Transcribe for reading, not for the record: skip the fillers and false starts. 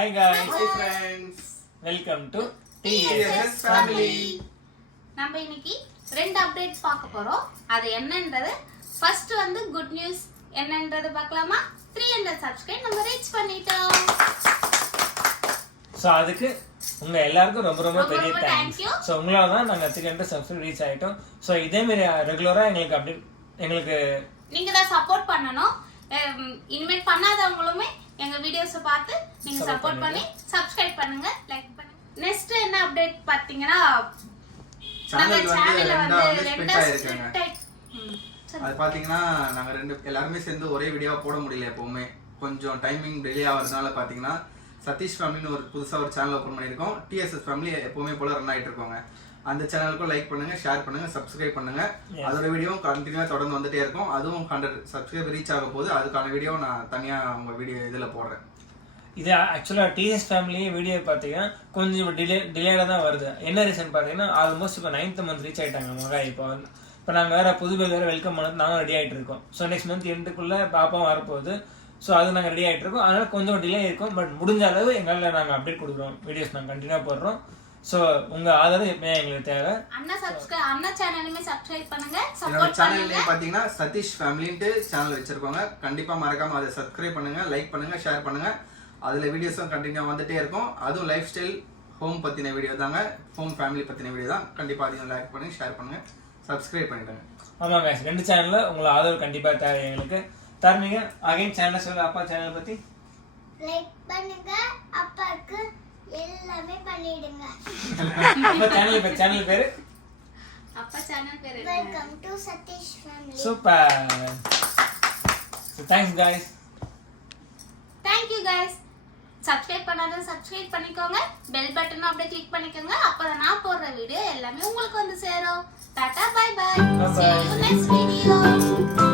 Hi guys. Hi friends. Welcome to TSS family. நம்ம இன்னைக்கு ரெண்டு அப்டேட் பார்க்க போறோம். அது என்னன்றது ஃபர்ஸ்ட் வந்து குட் நியூஸ் என்னன்றது பார்க்கலாமா? 300 சப்ஸ்கிரைப் நம்ம ரீச் பண்ணிட்டோம். சோ அதுக்கு உங்க எல்லாருக்கும் ரொம்ப ரொம்ப பெரிய thank தேங்க்ஸ். you. சோ உங்களால தான் நாங்க 300 சப்ஸ்கிரைப் ரீச் ஆயிட்டோம். சோ இதே மாதிரி ரெகுலரா எங்களுக்கு அப்டேட் எங்களுக்கு நீங்க தான் சப்போர்ட் பண்ணனும். இனிமேல் பண்ணாதவங்களுமே எங்க வீடியோஸ் பார்த்து நீங்க சப்போர்ட் பண்ணி சப்ஸ்கிரைப் பண்ணுங்க, லைக் பண்ணுங்க. நெக்ஸ்ட் என்ன அப்டேட் பாத்தீங்கன்னா சேனல் வந்து ரெண்டா ஸ்பிளிட் ஆயிருக்காங்க. அது பாத்தீங்கன்னா நாங்க எல்லாரும் சேர்ந்து ஒரே வீடியோவா போட முடியல. எப்பவுமே கொஞ்சம் டைமிங் டிலே ஆகிறதுனால பாத்தீங்கன்னா சதீஷ் ஃபேமிலின்னு ஒரு புதுசா ஒரு சேனல் ஓபன் பண்ணிருக்கோம். டிஎஸ்எஸ் ஃபேமிலி எப்பவுமே போல ரன் ஆயிட்டு இருக்கோங்க. அந்த சேனலுக்கும் லைக் பண்ணுங்க, ஷேர் பண்ணுங்க, சப்ஸ்கிரைப் பண்ணுங்க. அதோட வீடியோவும் கண்டினியூவா தொடர்ந்து வந்துட்டே இருக்கும். அதுவும் 100 சப்ஸ்கிரைபர் ரீச் ஆக போது அதுக்கான வீடியோ நான் தனியா உங்க வீடியோ இதுல போடுறேன். இது ஆக்சுவலா டிஎஸ் ஃபேமிலி வீடியோ பாத்தீங்கன்னா கொஞ்சம் டிலேல தான் வருது. என்ன ரீசன் பாத்தீங்கன்னா ஆல்மோஸ்ட் இப்போ 9th மந்த் ரீச் ஆயிட்டாங்க மகா. இப்போ நாங்கள் வேற புதுவை வேற வெல்கம் பண்ணது நாங்கள் ரெடி ஆகிட்டு இருக்கோம். ஸோ நெக்ஸ்ட் மந்த் எண்டுக்குள்ள பாப்பாவும் வரப்போகுது. ஸோ அது நாங்கள் ரெடி ஆகிட்டு இருக்கோம். அதனால கொஞ்சம் டிலே இருக்கும். பட் முடிஞ்ச அளவு எங்களால் நாங்கள் அப்டேட் கொடுக்குறோம், வீடியோஸ் நாங்கள் கண்டினியூவாக போடுறோம். ஸோ உங்கள் ஆதரவு எப்பவுமே எங்களுக்கு தேவை. அண்ணா சேனலுமே சப்ஸ்கிரைப் பண்ணுங்க, என்னோட சப்போர்ட் சேனல் பண்ணுங்க. நேம் பாத்தீங்கன்னா சதீஷ் ஃபேமிலின்ட்டு சேனல் வச்சிருக்கோங்க. கண்டிப்பா மறக்காம அதை சப்ஸ்கிரைப் பண்ணுங்க, லைக் பண்ணுங்க, ஷேர் பண்ணுங்க. அதுல வீடியோஸும் கண்டினியூ வந்துட்டே இருக்கும். அதுவும் லைஃப் ஸ்டைல் ஹோம் பத்தின வீடியோ தாங்க, ஹோம் ஃபேமிலி பத்தின வீடியோ தான். கண்டிப்பா அதையும் லைக் பண்ணுங்க, ஷேர் பண்ணுங்க, சப்ஸ்கிரைப் பண்ணிடுங்க. ஆமாங்க, ரெண்டு சேனல்ல உங்களை ஆதரவு கண்டிப்பா தேவை எங்களுக்கு. தரணிங்க அகைன் சேனல் சொல்ல அப்பா சேனல் பத்தி லைக் பண்ணுங்க, அப்பாக்கு எல்லாமே பண்ணிடுங்க. அப்பா சேனல் பேரு அப்பா சேனல் பேரு welcome to Sathish family. Super. So thanks guys. Thank you guys. Subscribe பண்ணாத சப்ஸ்கிரைப் பண்ணிக்கோங்க, பெல் பட்டனை அப்படியே கிளிக் பண்ணிக்கோங்க. அப்பதான் நான் போடுற வீடியோ எல்லாமே உங்களுக்கு வந்து சேரும். Tata, bye bye. Bye bye. See you next video.